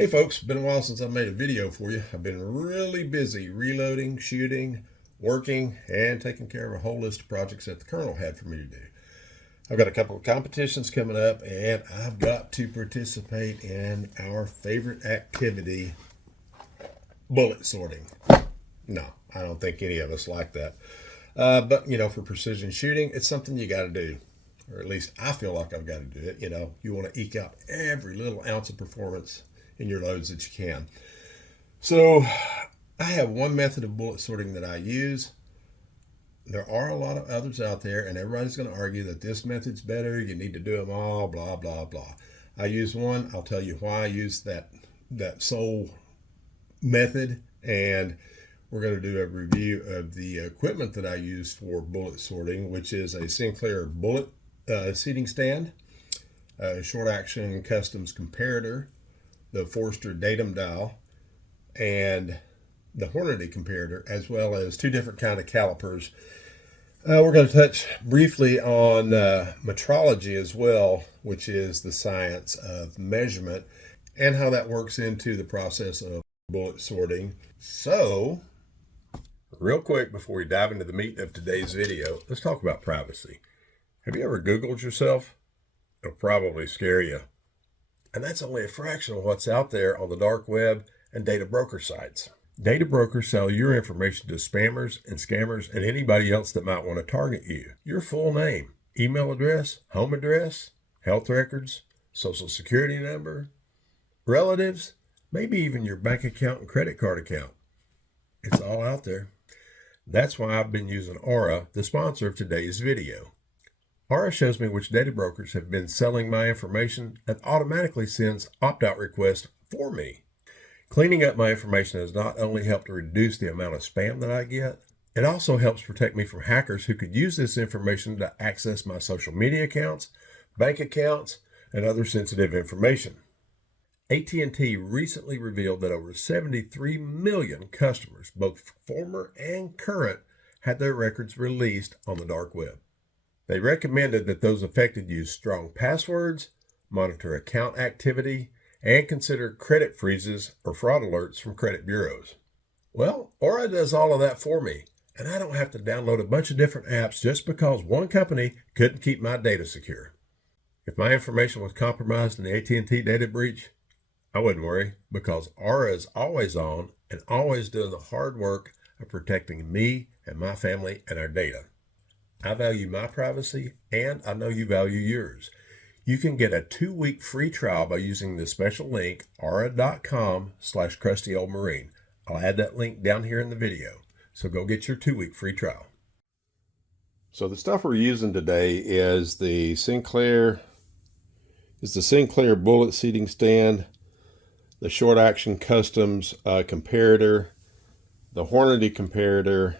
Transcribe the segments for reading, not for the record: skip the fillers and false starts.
Hey folks, been a while since I made a video for you. I've been really busy reloading, shooting, working, and taking care of a whole list of projects that the Colonel had for me to do. I've got a couple of competitions coming up, and I've got to participate in our favorite activity, bullet sorting. No, I don't think any of us like that. But, for precision shooting, it's something you got to do. Or at least I feel like I've got to do it. You want to eke out every little ounce of performance in your loads that you can. So I have one method of bullet sorting that I use. There are a lot of others out there, and everybody's going to argue that this method's better. You need to do them all, blah, blah, blah. I use one. I'll tell you why I use that sole method, and we're going to do a review of the equipment that I use for bullet sorting, which is a Sinclair bullet seating stand, a short action customs comparator, the Forster Datum dial, and the Hornady comparator, as well as two different kind of calipers. We're going to touch briefly on metrology as well, which is the science of measurement and how that works into the process of bullet sorting. So, real quick before we dive into the meat of today's video, let's talk about privacy. Have you ever Googled yourself? It'll probably scare you. And that's only a fraction of what's out there on the dark web and data broker sites. Data brokers sell your information to spammers and scammers and anybody else that might want to target you. Your full name, email address, home address, health records, social security number, relatives, maybe even your bank account and credit card account. It's all out there. That's why I've been using Aura, the sponsor of today's video. Aura shows me which data brokers have been selling my information and automatically sends opt-out requests for me. Cleaning up my information has not only helped to reduce the amount of spam that I get, it also helps protect me from hackers who could use this information to access my social media accounts, bank accounts, and other sensitive information. AT&T recently revealed that over 73 million customers, both former and current, had their records released on the dark web. They recommended that those affected use strong passwords, monitor account activity, and consider credit freezes or fraud alerts from credit bureaus. Well, Aura does all of that for me, and I don't have to download a bunch of different apps just because one company couldn't keep my data secure. If my information was compromised in the AT&T data breach, I wouldn't worry because Aura is always on and always doing the hard work of protecting me and my family and our data. I value my privacy, and I know you value yours. You can get a 2-week free trial by using the special link aura.com/crustyoldmarine. I'll add that link down here in the video. So go get your 2-week free trial. So the stuff we're using today is the Sinclair bullet seating stand, the short action customs comparator, the Hornady comparator,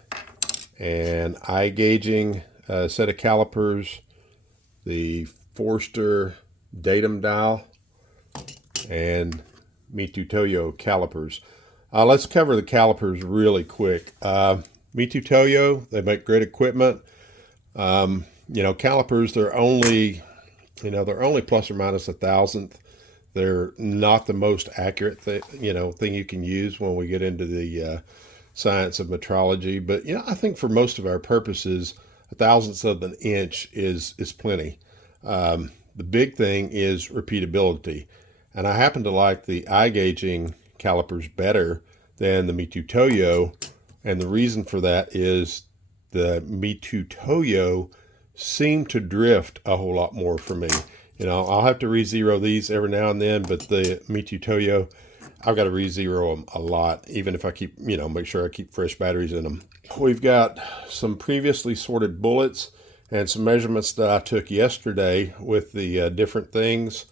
and iGaging set of calipers, the Forster Datum dial, and Mitutoyo calipers. Let's cover the calipers really quick. Mitutoyo, they make great equipment. Calipers, they're only plus or minus 1,000th. They're not the most accurate thing you can use when we get into the science of metrology. But I think for most of our purposes, 1,000th of an inch is plenty. The big thing is repeatability, and I happen to like the iGaging calipers better than the Mitutoyo, and the reason for that is the Mitutoyo seem to drift a whole lot more for me. I'll have to re-zero these every now and then, but the Mitutoyo, I've got to re-zero them a lot, even if I keep, make sure I keep fresh batteries in them. We've got some previously sorted bullets and some measurements that I took yesterday with the different things.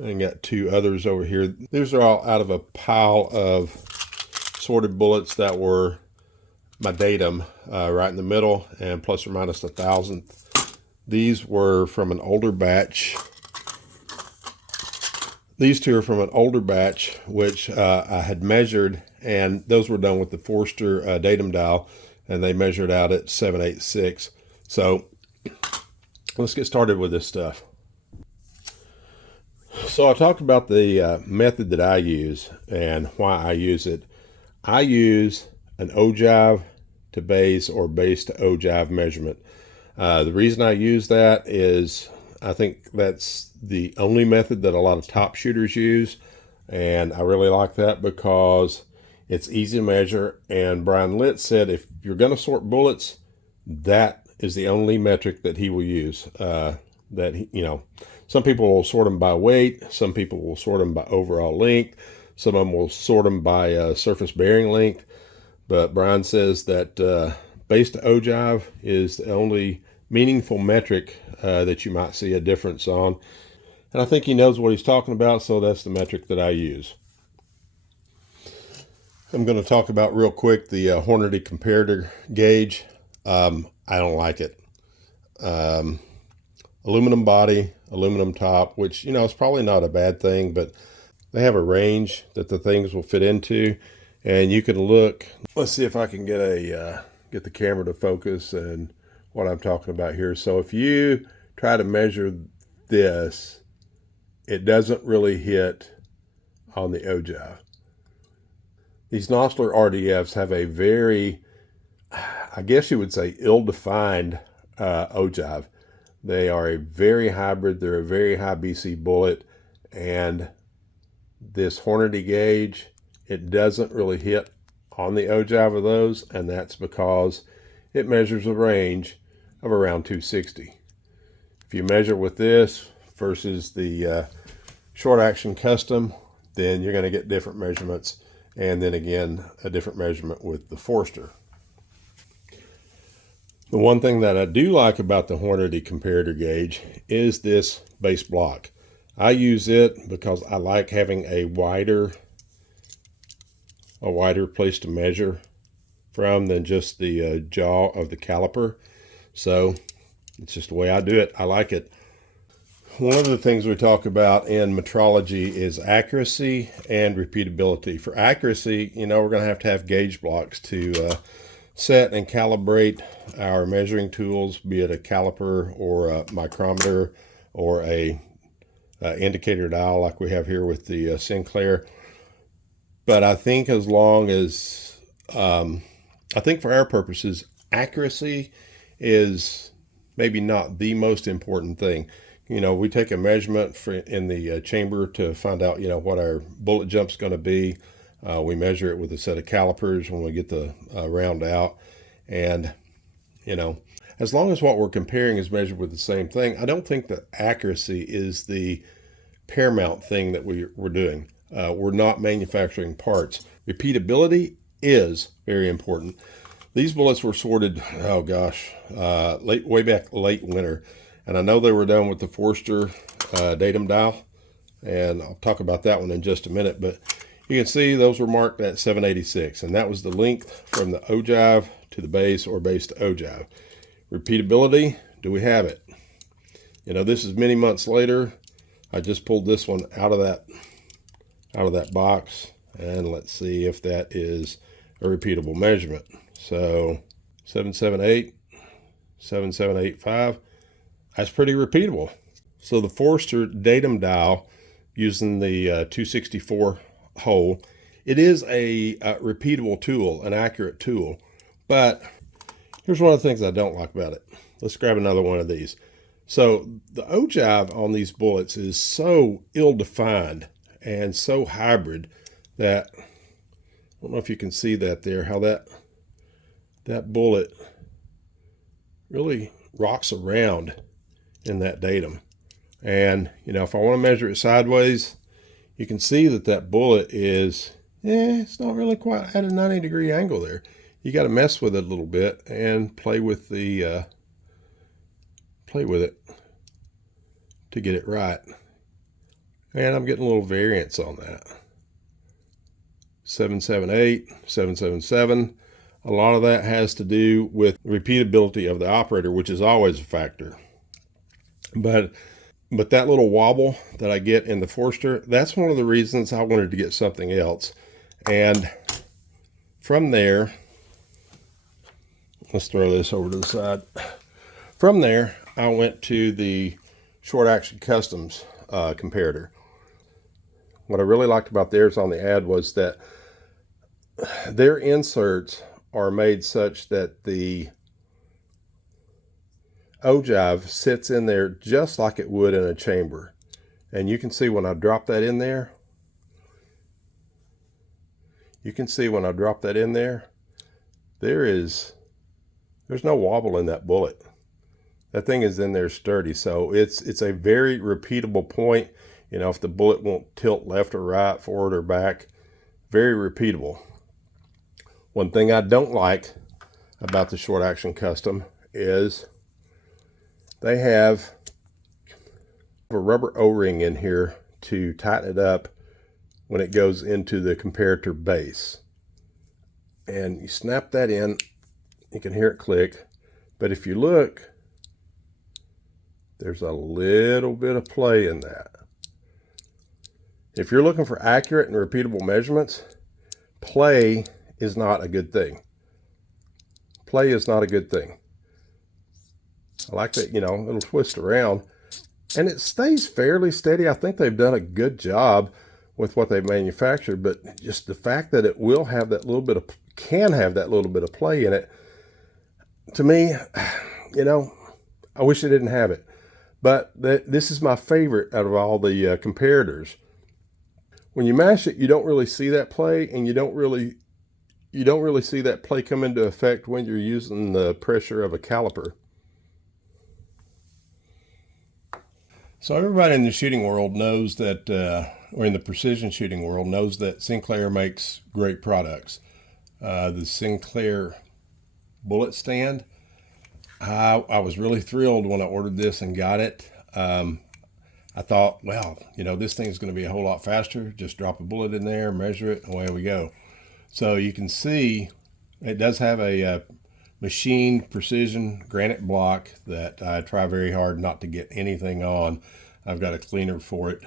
I got 2 others over here. These are all out of a pile of sorted bullets that were my datum right in the middle and plus or minus 1,000th. These were from an older batch. These 2 are from an older batch, which I had measured, and those were done with the Forster Datum dial, and they measured out at 786. So let's get started with this stuff. So I talked about the method that I use and why I use it. I use an ogive to base or base to ogive measurement. The reason I use that is I think that's the only method that a lot of top shooters use, and I really like that because it's easy to measure. And Brian Litt said if you're going to sort bullets, that is the only metric that he will use. Some people will sort them by weight, some people will sort them by overall length, some of them will sort them by surface bearing length. But Brian says that base to ogive is the only meaningful metric that you might see a difference on. And I think he knows what he's talking about, so that's the metric that I use. I'm going to talk about real quick the Hornady comparator gauge. I don't like it. Aluminum body, aluminum top, which, is probably not a bad thing, but they have a range that the things will fit into. And you can look, let's see if I can get the camera to focus and what I'm talking about here. So if you try to measure this, it doesn't really hit on the ogive. These Nosler RDFs have a very, I guess you would say, ill-defined ogive. They are a very hybrid. They're a very high BC bullet. And this Hornady gauge, it doesn't really hit on the ogive of those. And that's because it measures a range of around 260. If you measure with this versus the short action custom, then you're going to get different measurements. And then again, a different measurement with the Forster. The one thing that I do like about the Hornady comparator gauge is this base block. I use it because I like having a wider place to measure from than just the jaw of the caliper. So it's just the way I do it. I like it. One of the things we talk about in metrology is accuracy and repeatability. For accuracy, we're going to have gauge blocks to set and calibrate our measuring tools, be it a caliper or a micrometer or a indicator dial like we have here with the Sinclair. But I think as long as, I think for our purposes, accuracy is maybe not the most important thing. We take a measurement in the chamber to find out, what our bullet jump's going to be. We measure it with a set of calipers when we get the round out. And, as long as what we're comparing is measured with the same thing, I don't think that accuracy is the paramount thing that we're doing. We're not manufacturing parts. Repeatability is very important. These bullets were sorted, way back late winter. And I know they were done with the Forster Datum dial. And I'll talk about that one in just a minute. But you can see those were marked at 786. And that was the length from the ogive to the base or base to ogive. Repeatability, do we have it? This is many months later. I just pulled this one out of that box. And let's see if that is a repeatable measurement. So 778, 7785. That's pretty repeatable. So the Forster Datum dial using the 264 hole, it is a repeatable tool, an accurate tool. But here's one of the things I don't like about it. Let's grab another one of these. So the ogive on these bullets is so ill-defined and so hybrid that, I don't know if you can see that there, how that bullet really rocks around in that datum. And if I want to measure it sideways, you can see that bullet is it's not really quite at a 90-degree angle there. You got to mess with it a little bit and play with it to get it right. And I'm getting a little variance on that. 778, 777. A lot of that has to do with repeatability of the operator, which is always a factor. But that little wobble that I get in the Forster, that's one of the reasons I wanted to get something else. And from there, let's throw this over to the side. From there, I went to the Short Action Customs comparator. What I really liked about theirs on the ad was that their inserts are made such that the ogive sits in there just like it would in a chamber. And you can see when I drop that in there, there's no wobble in that bullet. That thing is in there sturdy. So it's a very repeatable point. You know, if the bullet won't tilt left or right, forward or back, very repeatable. One thing I don't like about the Short Action Custom is they have a rubber O-ring in here to tighten it up when it goes into the comparator base. And you snap that in, you can hear it click. But if you look, there's a little bit of play in that. If you're looking for accurate and repeatable measurements, play is not a good thing. Play is not a good thing. I like that, you know, it'll twist around and it stays fairly steady. I think they've done a good job with what they've manufactured, but just the fact that it will have that little bit of, can have that little bit of play in it, to me, you know, I wish it didn't have it. But this is my favorite out of all the comparators. When you mash it, you don't really see that play, and you don't really see that play come into effect when you're using the pressure of a caliper. So everybody in the shooting world knows that, or in the precision shooting world knows that Sinclair makes great products. The Sinclair bullet stand, I was really thrilled when I ordered this and got it. I thought, well, you know, this thing's going to be a whole lot faster. Just drop a bullet in there, measure it, and away we go. So you can see it does have a machined precision granite block that I try very hard not to get anything on. I've got a cleaner for it.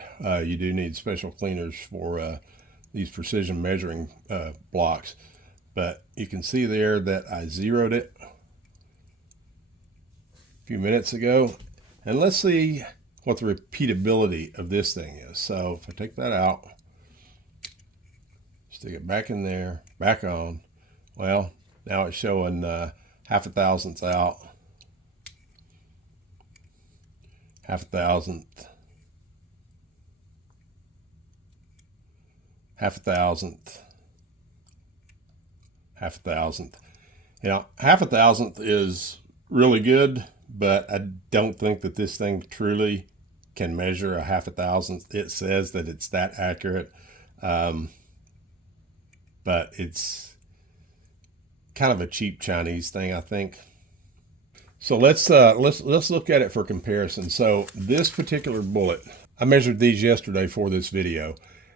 You do need special cleaners for these precision measuring blocks. But you can see there that I zeroed it a few minutes ago. And let's see what the repeatability of this thing is. So if I take that out, stick it back in there, back on, well, now it's showing half a thousandths out, half a thousandth, half a thousandth, half a thousandth. You know, half a thousandth is really good, but I don't think that this thing truly can measure a half a thousandth. It says that it's that accurate, but it's kind of a cheap Chinese thing, I think. So let's look at it for comparison. So this particular bullet, I measured these yesterday for this video,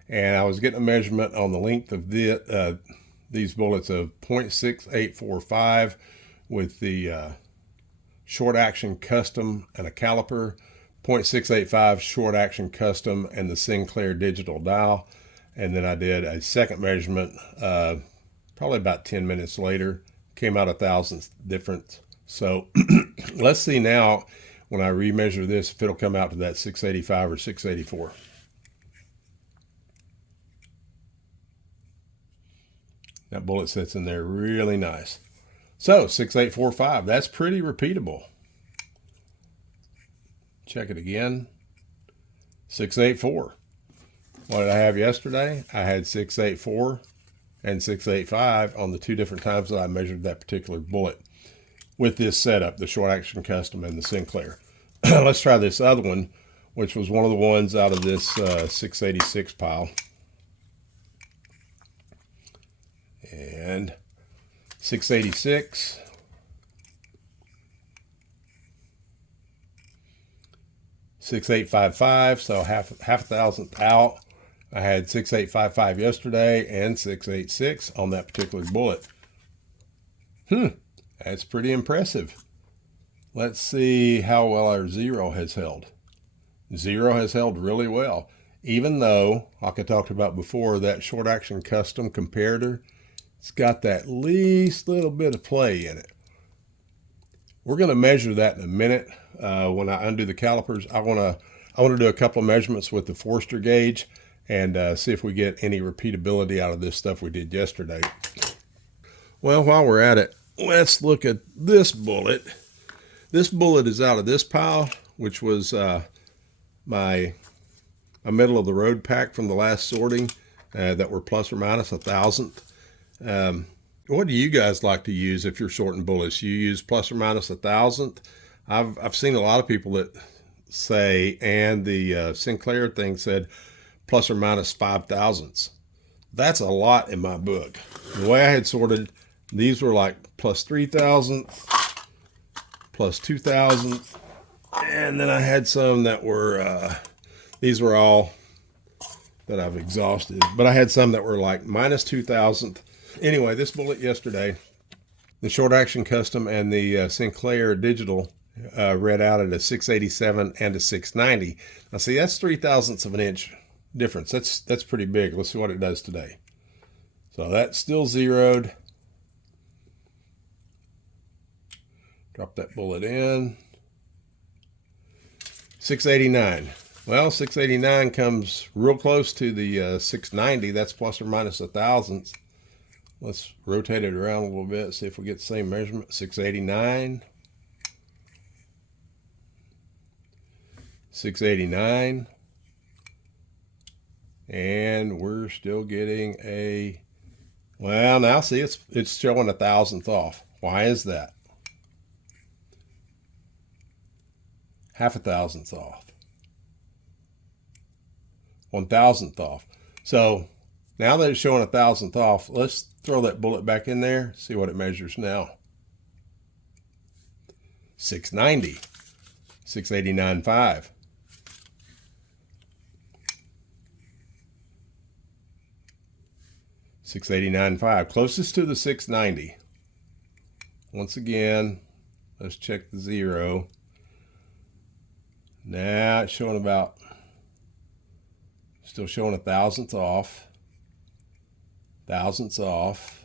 and I was getting a measurement on the length of these bullets of 0.6845 with the Short Action Custom and a caliper, 0.685 Short Action Custom and the Sinclair digital dial. And then I did a second measurement probably about 10 minutes later, came out a thousandth difference. So let's see now when I remeasure this if it'll come out to that 685 or 684. That bullet sits in there really nice. So 6845, that's pretty repeatable. Check it again. 684. What did I have yesterday? I had 684 and 685 on the two different times that I measured that particular bullet with this setup, the Short Action Custom and the Sinclair. Let's try this other one, which was one of the ones out of this 686 pile. And 686. $6,855, so half a thousandth out. I had 6,855 yesterday and 686 on that particular bullet. That's pretty impressive. Let's see how well our zero has held. Zero has held really well, even though, like I talked about before, that Short Action Custom Comparator, it's got that least little bit of play in it. We're going to measure that in a minute. When I undo the calipers, I want to do a couple of measurements with the Forster gauge, and see if we get any repeatability out of this stuff we did yesterday. Well, while we're at it, let's look at this bullet. This bullet is out of this pile, which was my middle of the road pack from the last sorting that were plus or minus 1,000th. What do you guys like to use if you're sorting bullets? You use plus or minus 1,000th? I've seen a lot of people that say, and the Sinclair thing said plus or minus 5,000ths. That's a lot in my book. The way I had sorted, these were like plus 3,000, plus 2,000, and then I had some that were, these were all that I've exhausted, but I had some that were like minus 2,000th. Anyway, this bullet yesterday, the Short Action Custom and the Sinclair Digital read out at a 687 and a 690. Now see, that's 3,000ths of an inch difference. That's pretty big. Let's see what it does today. So that's still zeroed. Drop that bullet in. 689. Well, 689 comes real close to the 690. That's plus or minus 1,000ths. Let's rotate it around a little bit, see if we get the same measurement. 689. 689. And we're still getting a, well, now see, it's showing 1,000th off. Why is that? Half a thousandth off. 1,000th off. So now that it's showing 1,000th off, let's throw that bullet back in there, see what it measures now. 690, 689.5. 689.5, closest to the 690. Once again, let's check the zero. Now it's showing about, still showing 1,000th off. 1,000ths off.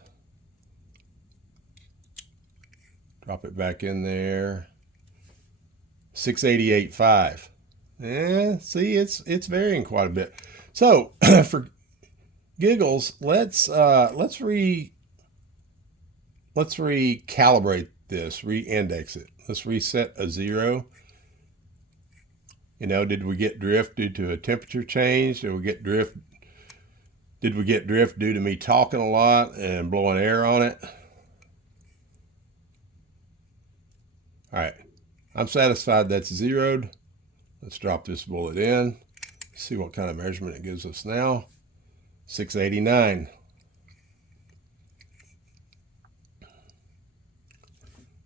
Drop it back in there. 688.5. Yeah, see, it's varying quite a bit. So for giggles, let's recalibrate this, re-index it. Let's reset a zero. You know, did we get drift due to a temperature change? Did we get drift due to me talking a lot and blowing air on it? All right, I'm satisfied that's zeroed. Let's drop this bullet in, see what kind of measurement it gives us now. 689.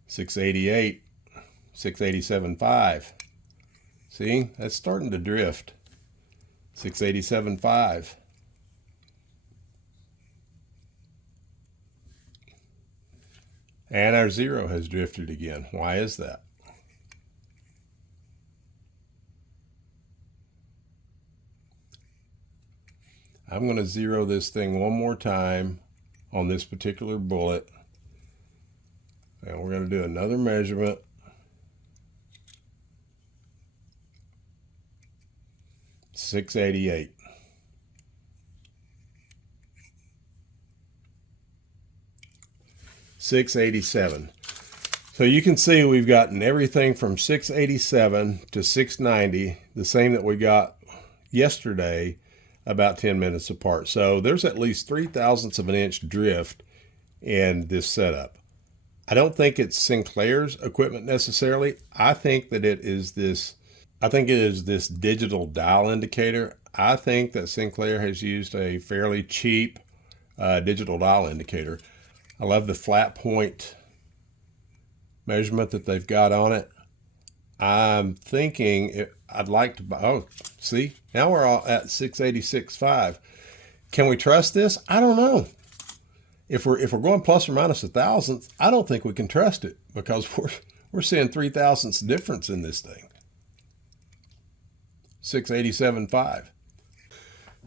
688. 687.5. See, that's starting to drift. 687.5. And our zero has drifted again. Why is that? I'm going to zero this thing one more time on this particular bullet. And we're going to do another measurement. 688. $687. So you can see we've gotten everything from 687 to 690, the same that we got yesterday, about 10 minutes apart. So there's at least 3,000ths of an inch drift in this setup. I don't think it's Sinclair's equipment necessarily. I think that it is this digital dial indicator. I think that Sinclair has used a fairly cheap digital dial indicator. I love the flat point measurement that they've got on it. I'm thinking I'd like to buy, oh, see, now we're all at 686.5. Can we trust this? I don't know. If we're going plus or minus 1,000th, I don't think we can trust it, because we're seeing 3,000ths difference in this thing. 687.5.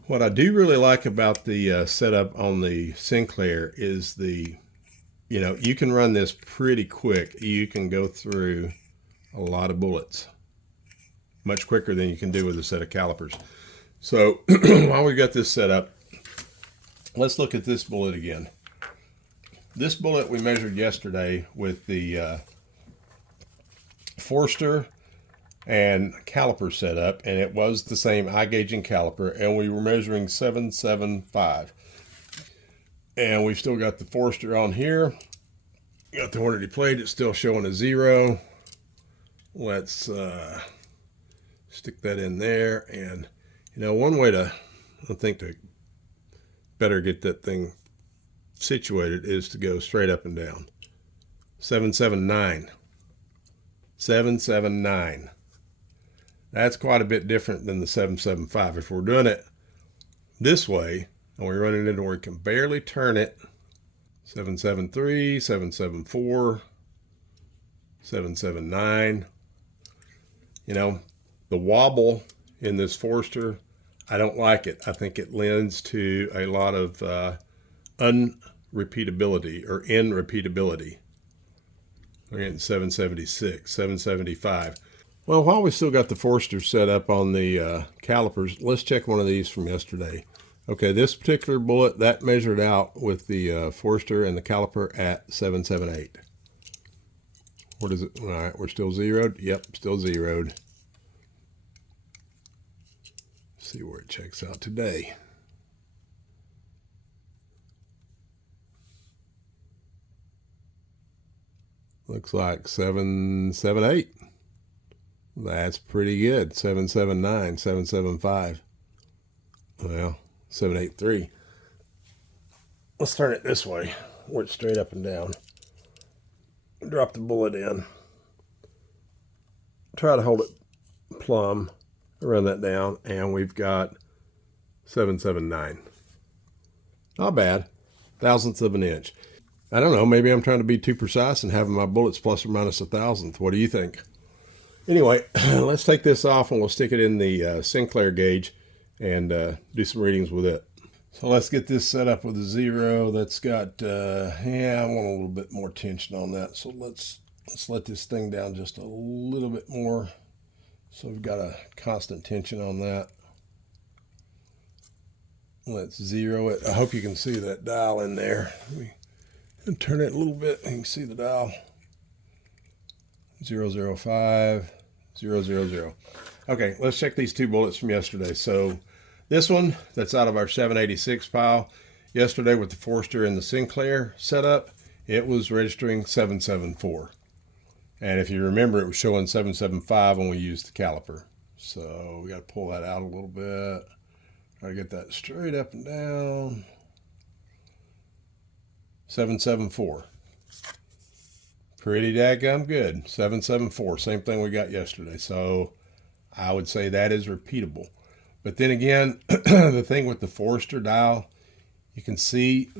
What I do really like about the setup on the Sinclair is you can run this pretty quick. You can go through a lot of bullets much quicker than you can do with a set of calipers. So while we got this set up, let's look at this bullet again. This bullet we measured yesterday with the Forster and caliper set up, and it was the same iGaging caliper, and we were measuring 775. And we've still got the Forster on here. Got the Hornady plate, it's still showing a 0. Let's stick that in there. And you know, one way to, I think, to better get that thing situated is to go straight up and down. 779. 779. That's quite a bit different than the 775. If we're doing it this way and we're running it where we can barely turn it, 773, 774, 779. You know, the wobble in this Forster, I don't like it. I think it lends to a lot of unrepeatability or in-repeatability. We're getting 776, 775. Well, while we still got the Forster set up on the calipers, let's check one of these from yesterday. Okay, this particular bullet, that measured out with the Forster and the caliper at 778. What is it? All right, we're still zeroed. Yep, still zeroed. See where it checks out today. Looks like 778. That's pretty good. 779, 775. Well, 783. Let's turn it this way, where it's straight up and down. Drop the bullet in. Try to hold it plumb. Run that down, and we've got 779. Not bad. Thousandths of an inch. I don't know, maybe I'm trying to be too precise and having my bullets plus or minus a thousandth. What do you think? Anyway, let's take this off and we'll stick it in the Sinclair gauge and do some readings with it. So let's get this set up with a 0. That's got, yeah, I want a little bit more tension on that. So let's let this thing down just a little bit more. So we've got a constant tension on that. Let's 0 it. I hope you can see that dial in there. Let me turn it a little bit. You can see the dial. 005, 000. Okay, let's check these two bullets from yesterday. So this one, that's out of our 786 pile. Yesterday with the Forster and the Sinclair setup, it was registering 774. And if you remember, it was showing 775 when we used the caliper. So we got to pull that out a little bit. Try to get that straight up and down. 774. Pretty daggum good. 774. Same thing we got yesterday. So I would say that is repeatable. But then again, the thing with the Forster dial, you can see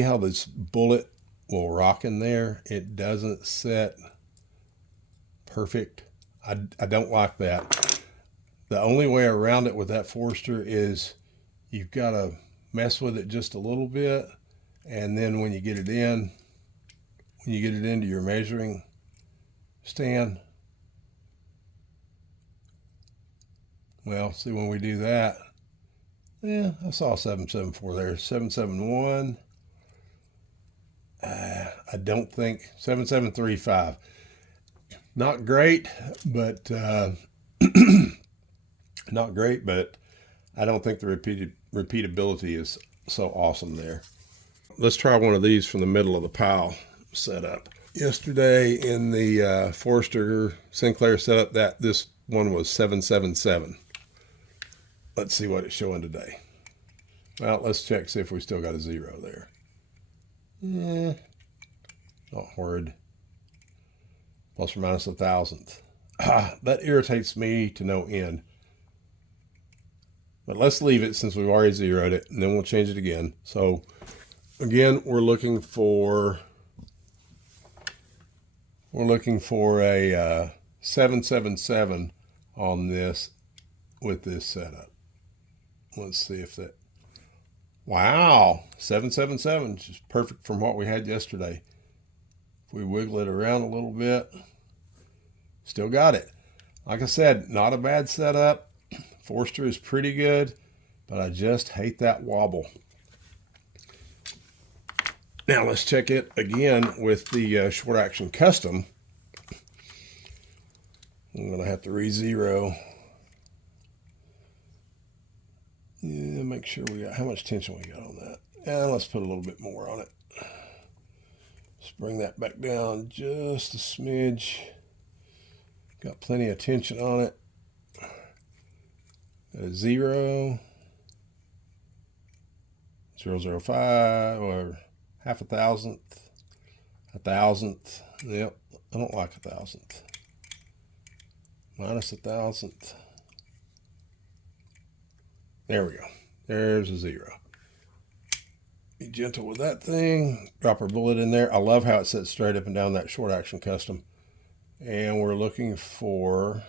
how this bullet will rock in there. It doesn't set perfect. I don't like that. The only way around it with that Forster is you've got to mess with it just a little bit, and then when you get it in, when you get it into your measuring stand, well, see, when we do that, yeah, I saw 774 there. 771. I don't think 7735. Not great, but not great, but I don't think the repeatability is so awesome there. Let's try one of these from the middle of the pile setup. Yesterday in the Forster Sinclair setup, this one was 777. Let's see what it's showing today. Well, let's check, see if we still got a 0 there. Yeah, not horrid. Plus or minus a thousandth. That irritates me to no end. But let's leave it since we've already zeroed it, and then we'll change it again. So again, we're looking for a 777 on this with this setup. Let's see if that. Wow, 777, which is perfect from what we had yesterday. If we wiggle it around a little bit, still got it. Like I said, not a bad setup Forster is pretty good, but I just hate that wobble. Now let's check it again with the short action custom. I'm going to have to re-zero. Yeah, make sure we got how much tension we got on that. And let's put a little bit more on it. Let's bring that back down just a smidge. Got plenty of tension on it. Got a 0, 0.005, or half a thousandth, a thousandth. Yep, I don't like a thousandth. Minus a thousandth. There we go. There's a 0. Be gentle with that thing. Drop our bullet in there. I love how it sits straight up and down that short action custom. And we're looking for,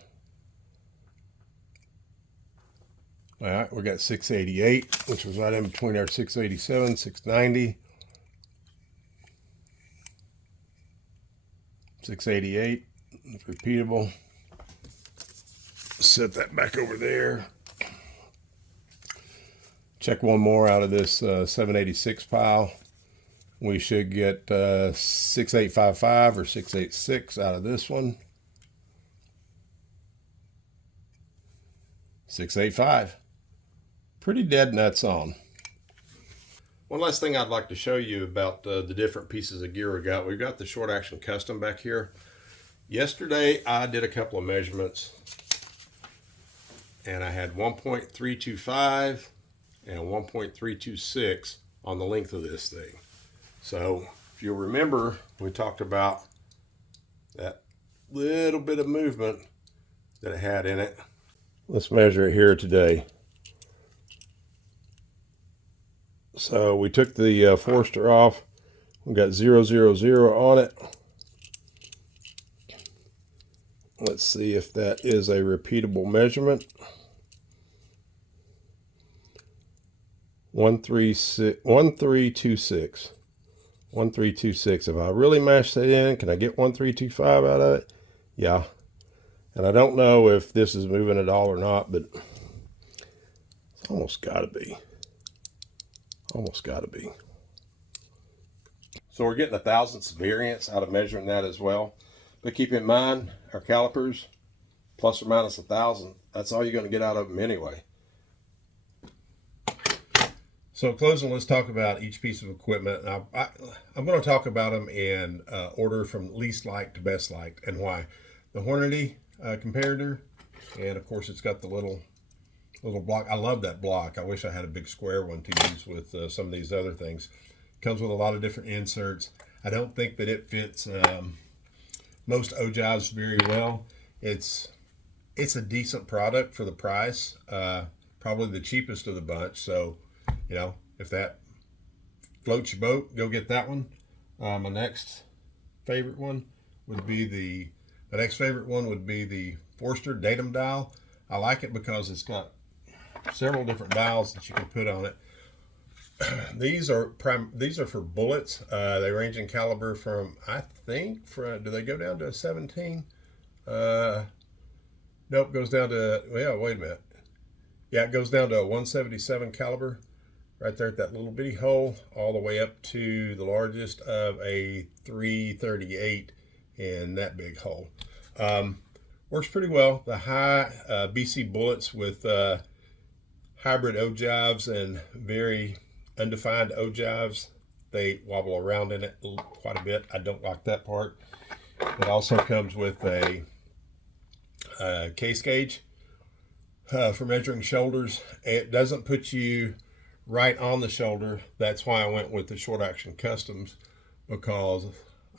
all right, we got 688, which was right in between our 687, 690. 688, it's repeatable. Set that back over there. Check one more out of this 786 pile. We should get 6855 or 686 out of this one. 685. Pretty dead nuts on. One last thing I'd like to show you about the different pieces of gear we got. We've got the short action custom back here. Yesterday I did a couple of measurements and I had 1.325 and 1.326 on the length of this thing. So if you'll remember, we talked about that little bit of movement that it had in it. Let's measure it here today. So we took the Forster off. We got 000 on it. Let's see if that is a repeatable measurement. 1326. 1326. If I really mash that in, can I get 1325 out of it? Yeah. And I don't know if this is moving at all or not, but it's almost got to be. Almost got to be. So we're getting a thousandths variance out of measuring that as well. But keep in mind, our calipers, plus or minus 1,000, that's all you're going to get out of them anyway. So in closing, let's talk about each piece of equipment. I'm going to talk about them in order from least liked to best liked and why. The Hornady comparator, and of course it's got the little block. I love that block. I wish I had a big square one to use with some of these other things. Comes with a lot of different inserts. I don't think that it fits most ogives very well. It's a decent product for the price. Probably the cheapest of the bunch. So, you know, if that floats your boat, go get that one. My next favorite one would be the Forster Datum dial. I like it because it's got several different dials that you can put on it. These are for bullets. They range in caliber from, I think, do they go down to a 17? Nope, goes down to, well, wait a minute. Yeah, it goes down to a 177 caliber right there at that little bitty hole, all the way up to the largest of a 338 in that big hole. Works pretty well. The high BC bullets with hybrid ogives and very undefined ogives, they wobble around in it quite a bit. I don't like that part. It also comes with a case gauge for measuring shoulders. It doesn't put you right on the shoulder. That's why I went with the short action customs, because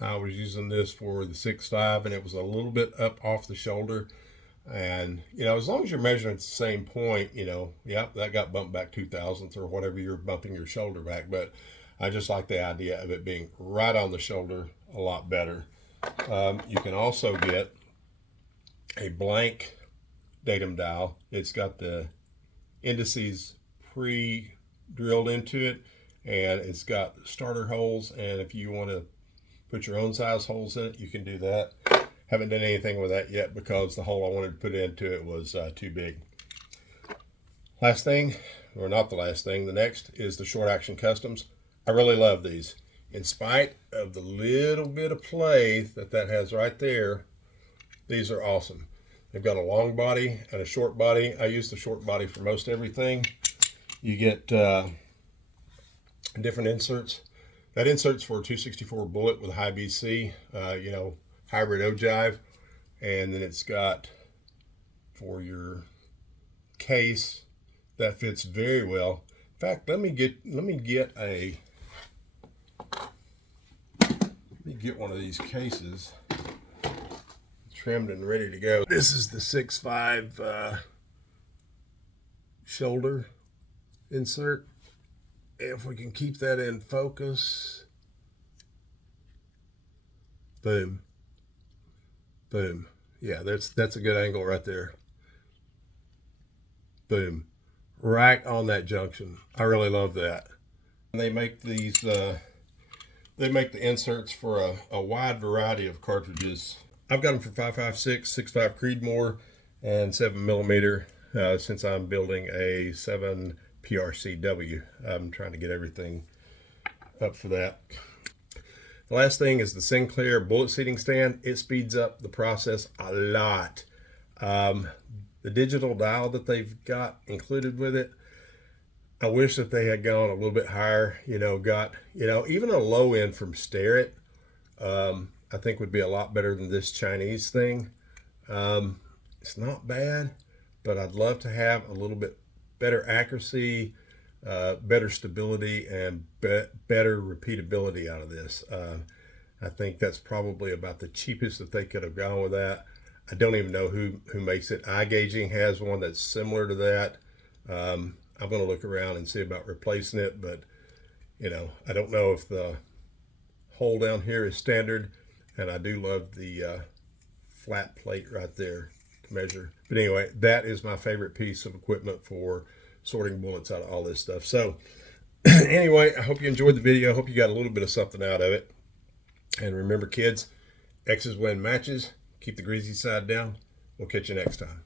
I was using this for the 6.5 and it was a little bit up off the shoulder. And, you know, as long as you're measuring at the same point, you know, yep, that got bumped back 2,000ths or whatever you're bumping your shoulder back. But I just like the idea of it being right on the shoulder a lot better. You can also get a blank datum dial. It's got the indices pre-drilled into it, and it's got starter holes. And if you want to put your own size holes in it, you can do that. Haven't done anything with that yet because the hole I wanted to put into it was too big. Last thing, or not the last thing, the next is the short action customs. I really love these. In spite of the little bit of play that has right there, these are awesome. They've got a long body and a short body. I use the short body for most everything. You get different inserts. That insert's for a 264 bullet with high BC, hybrid ogive. And then it's got for your case that fits very well. In fact, let me get one of these cases trimmed and ready to go. This is the 6.5 shoulder insert. If we can keep that in focus. Boom. Boom. Yeah, that's a good angle right there. Boom. Right on that junction. I really love that. And they make these they make the inserts for a wide variety of cartridges. I've got them for 5.56, 6.5 Creedmoor, and 7mm since I'm building a 7 PRCW. I'm trying to get everything up for that. The last thing is the Sinclair bullet seating stand. It speeds up the process a lot. The digital dial that they've got included with it, I wish that they had gone a little bit higher, even a low end from Starrett, I think would be a lot better than this Chinese thing. It's not bad, but I'd love to have a little bit better accuracy, better stability, and better repeatability out of this. I think that's probably about the cheapest that they could have gone with that. I don't even know who makes it. iGaging has one that's similar to that. I'm going to look around and see about replacing it, but I don't know if the hole down here is standard, and I do love the flat plate right there to measure. But anyway, that is my favorite piece of equipment for sorting bullets out of all this stuff. So anyway, I hope you enjoyed the video. I hope you got a little bit of something out of it. And remember, kids, X's win matches. Keep the greasy side down. We'll catch you next time.